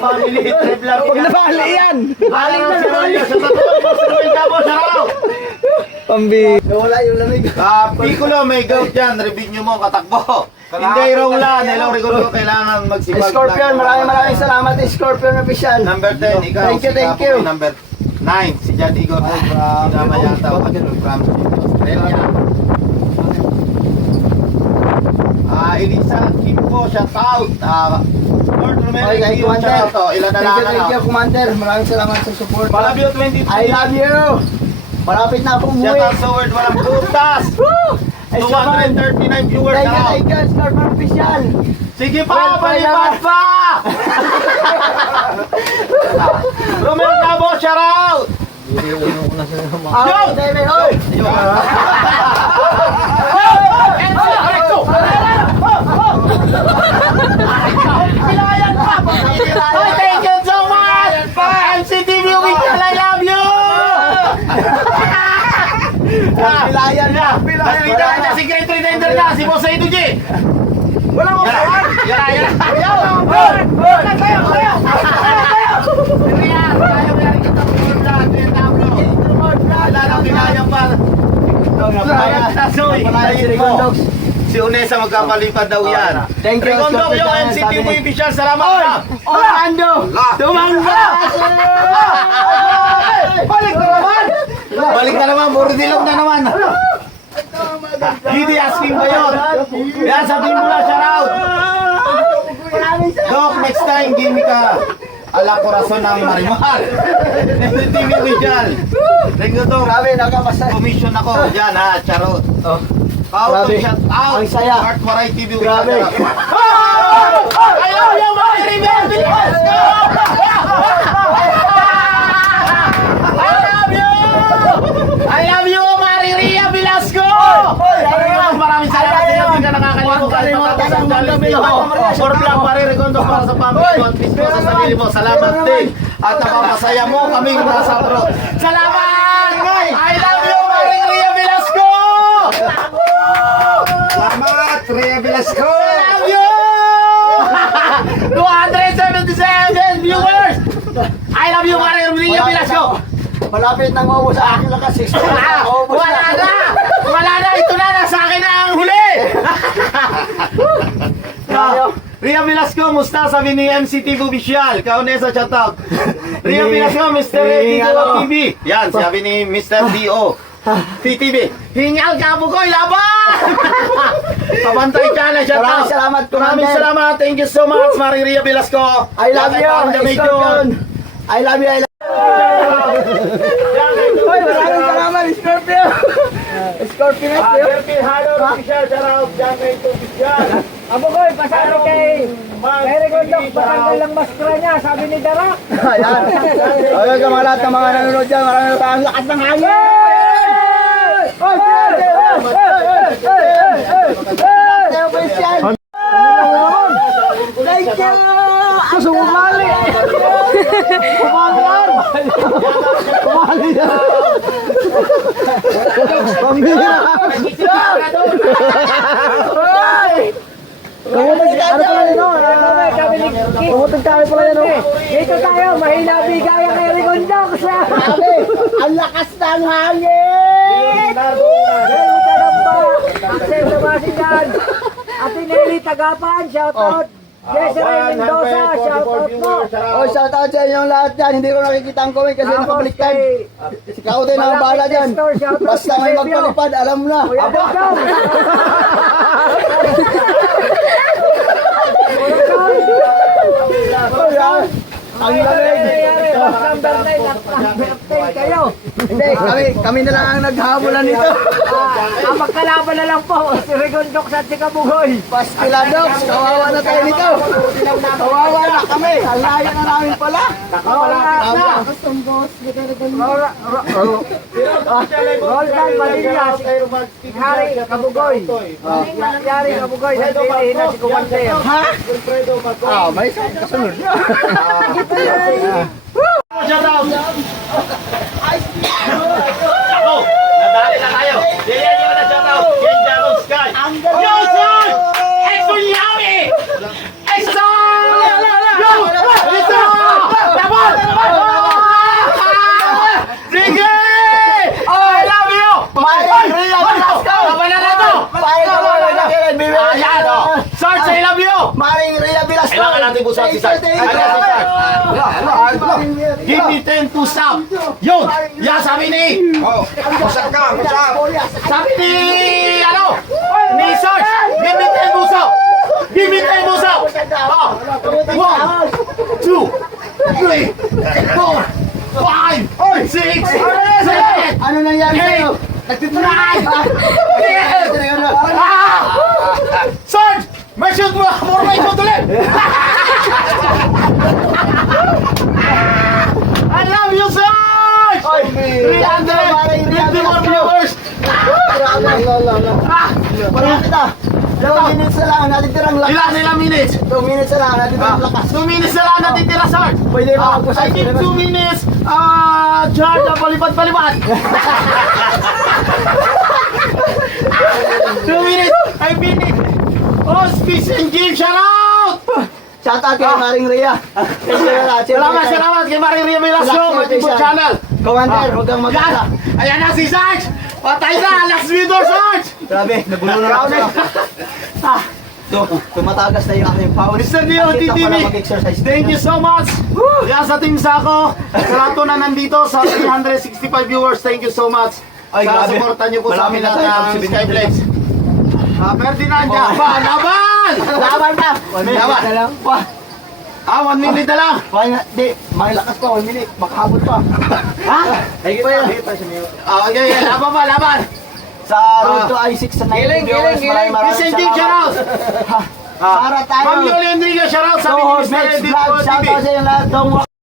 family trip lang. Huwag na bali yan. Aling na siya sa totoo. Boss ka, boss, araw. Pambi. Wala yung lamig. Piccolo, may gout dyan. Review mo, katakbo. Hindi Roland, hello Rigondo, kailangan magsipag. Scorpion, maraming salamat Scorpion official. Number 10, ikaw. Thank you. Number 9, si Jan Igor from Damayata, from Australia. Elisa Kimpo, shout out. Lord Romero, shout out. Ilan na lang. Thank you, Commander. Maraming salamat sa support. Palabyo 23. I love you. Malapit na akong Shout umuwi. out sa word, walang putas. 239 viewers na raw. Thank you, Scorpion official. Sige pa, palipad pa! Romero Cabo, shout out! Ah, David, oy! Thank you so much! MCTV Weekend, I love you! Pilayan na! Pilayan na, si Great Pretender na, si Boss Edu G! Wala mo saan! Yan! Si Unesa magkapalipad daw yan. Thank you, Rigondo yung MCT mo yung official. Salamat na. Orlando! Tumangga! Balik na naman! Balik na naman. Burdilog na naman. Hindi asking ba yun? Yan, sabihin mo na, shout out. Doc, next time, give me ka ala korason ng Marimar. MCT mo official. Rigondo, Grabe, nakapasa. commission ako. Yan ha, charot. Grabe. Shout out. Ang saya. Art Maray TV. Grabe. I love you, Mari River. Let's go! I love you! I love you, Mari Ria Velasco! Maraming salamat sa iyo. Hindi ka nakakalimutan sa challenge mo. For vlog, Mari Rigondo para sa family mo at mismo sa sarili mo. Salamat din. At napapasaya mo kaming nasa abroad. Salamat! I love you, Mari Ria Velasco! Salamat, Rhea Velasco! I love you! 277 viewers! I love you, Mari Ria Velasco! Malapit nang maubos sa akin lakas. Wala na! Wala na! Ito na! Nasa akin na ang huli! Ria Velasco, musta? Sabi ni MCTV Official. Kaunesa, shout out. Ria Velasco, Mr. TV. Yan, sabi ni Mr. D.O. TTV. Hingal ka po ko, laban! Pabantay channel, shout out. Maraming salamat, Maraming Commander. salamat. Thank you so much, Mari Ria Velasco. I love you, Scorpion! I love you, I love you! Hoy, maraming salamat, Scorpion! Scorpion, Scorpion, hello, official, shout out. Diyan may official. Abo ko, pasabi kay Rigondok, patanggal lang maskara niya, sabi ni Darak. Ayan. Ayun ka mga lahat ng mga nanonood dyan. Maraming ang lakas ng hangin! Hoy! Thank you! Sumali! Kumali yan! Kumali yan! Pambira! Pumutog tayo pala yan, oh. Dito tayo, mahina bigaya kay Rigondok sa... Grabe! Ang lakas ng hangin! Axel Sabasigan, Ate Nelly Tagapan, shout out. Desiree Mendoza, shout out mo. Oh, shout out sa inyong lahat dyan. Hindi ko nakikita ang comment kasi nakabaliktad. Si Kautoy na ang bahala dyan. Basta may magpalipad, alam na. Kuya Dodong. Ang lamig. Number 9, number 10 kayo. Hindi, kami na lang ang naghabulan nito. Ang magkalaban na lang po, si Rigondok sa Tikabugoy. Pastiladox, kawawa na tayo nito. Kawawa na kami. Ang layo na namin pala. Kawawa na. Roldan Padilla, Hari Kabugoy. Hari Kabugoy, nandito na si Commander. Ha? Ah, may isang kasunod. Shout out! Oh, nadali na tayo. Diyan nyo na shout out. Ken Jaron Sky. Yo, son! Exo Yawi! Exo! Yo! Exo! Maring Rhea Velasco. Kailangan natin po sa si Sarge. Give me 10 to stop. Yun. Yeah, sabi ni. Sabi ni, ni Sarge. Give me 10 to stop. Give me 10 to stop. 1, 2, 3, 4, 5, 6, 7, Ano nangyari sa'yo? 8, 9, 10. Sarge! May shoot mo! More may shoot ulit! I love you, Sarge! 351 viewers! Parang kita. 2 minutes na lang, natitirang lakas. Ilang minutes? 2 minutes na lang, natitirang lakas. 2 minutes na lang natitira, Sarge! Pwede ba ako I give 2 minutes, charge ang palipad-palipad! 2 minutes, I finish! Oh, Fish and Game, shout out! Shout out kay Maring Rhea. Salamat kay Maring Ria Velasco, my YouTube channel. Commander, huwag kang Yan! mag-ala. Ayan na si Sarge! Patay na! Last video, Sarge! Grabe, nagulo na ako na. Tumatagas na yung aking power. Mr. Dio, Nakita ko TTV, na mag-exercise. thank you so much! Kaya sa Team Sako, sa lahat po na nandito, sa 365 viewers, thank you so much. Ay, Sa grabe. supportan niyo po sa amin Malapit na tayo ng pag Skyflex. Ferdinand, laban! Laban! Laban na! 1 minute Laban. na lang. 1 minute na lang! Di, may lakas pa, 1 minute. Makahabot pa. Ha? Okay, laban! Sa road to I-6 sa 90 viewers, maraming Fish and Game, shout out! Para tayo. Ma'am Yoli Enrique, shout out sa So, amin, Mr. next Edit vlog, po shout TV. out sa inyo lahat. Don't